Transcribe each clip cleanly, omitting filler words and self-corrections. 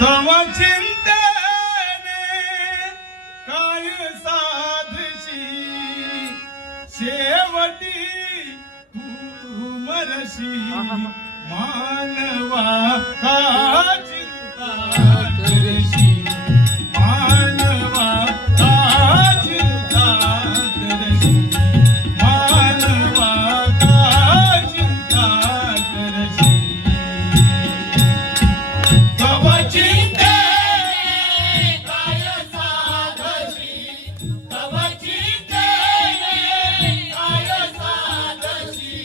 तव चिंतने काय साधशी शेवटी तू मरशी मानवा का चिंता करशी मानवा का चिंता करशी मानवा का चिंता करशी तव चिंतने काय साधशी तव चिंतने काय साधशी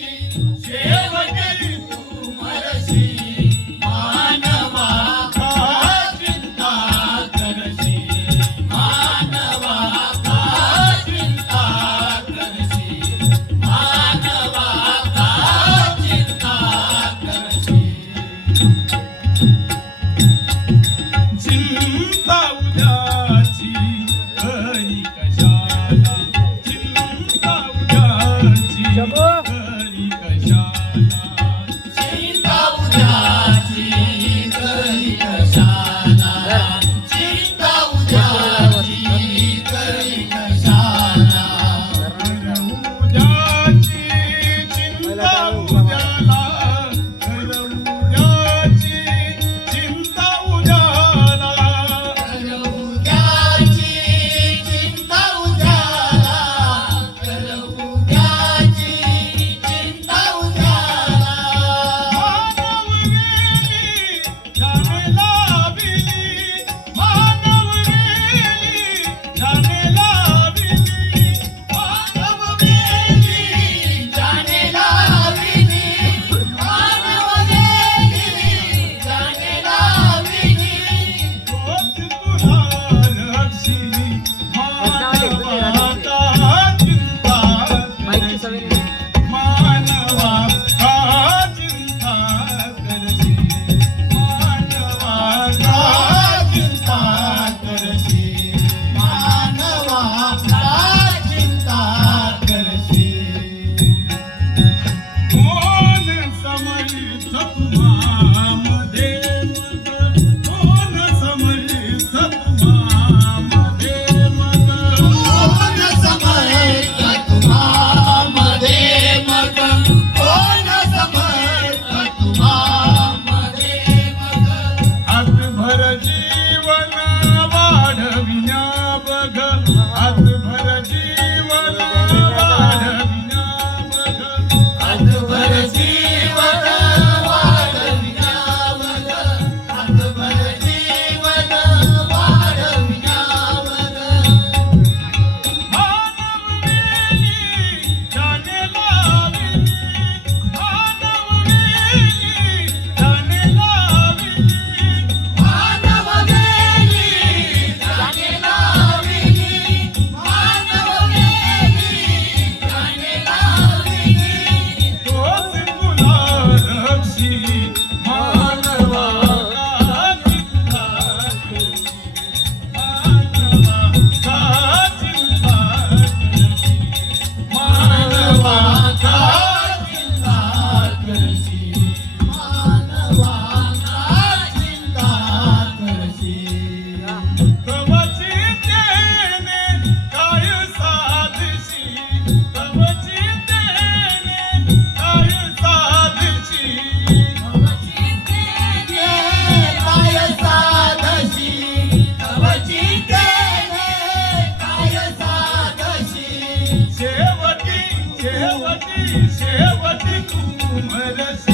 शेवटी तू मरशी मानवा का चिंता करशी मानवा का चिंता करशी मानवा का चिंता करशी चिंता उद्याची घरी कशाला चिंता उद्याची घरी कशाला चिंता उद्याची घरी कशाला चिंता उद्याची घरी कशाला उद्याची चिंता उद्याला घर उद्याची चिंता उद्याला उद्याची चिंता उद्याला उद्याची चिंता उद्याला मानव गेली जाणे लाविली मानव गेली जाणे लाविली मानव गेली जाणे लाविली मानव गेली जाणे लाविली तोच तुला रक्षी मानवा का चिंता करशी मानवा का चिंता करशी मानवा का चिंता करशी मानवा का चिंता करशी कोण समर्थ तुम्हामध्ये मग कोण समर्थ तुम्हामध्ये मग कोण समर्थ तुम्हामध्ये मग कोण समर्थ तुम्हामध्ये मग हातभर जीवन वाढविण्या बघ हातभर जीवन वाढविण्या बघ हातभर जीवन वाढविण्या बघ हातभर जीवन वाढविण्या बघ मानव गेली जाणे लाविली मानव गेली जाणे लाविली मानव गेली जाणे लाविली मानव गेली जाणे लाविली तोच तुला रक्षी मानवा का चिंता करशी मानवा का चिंता करशी मानवा का चिंता करशी मानवा का चिंता करशी तव चिंतेने काय साधशी तव चिंतेने काय साधशी तव चिंतेने काय साधशी तव चिंतेने काय साधशी शेवटी शेवटी शेवटी तू मरशी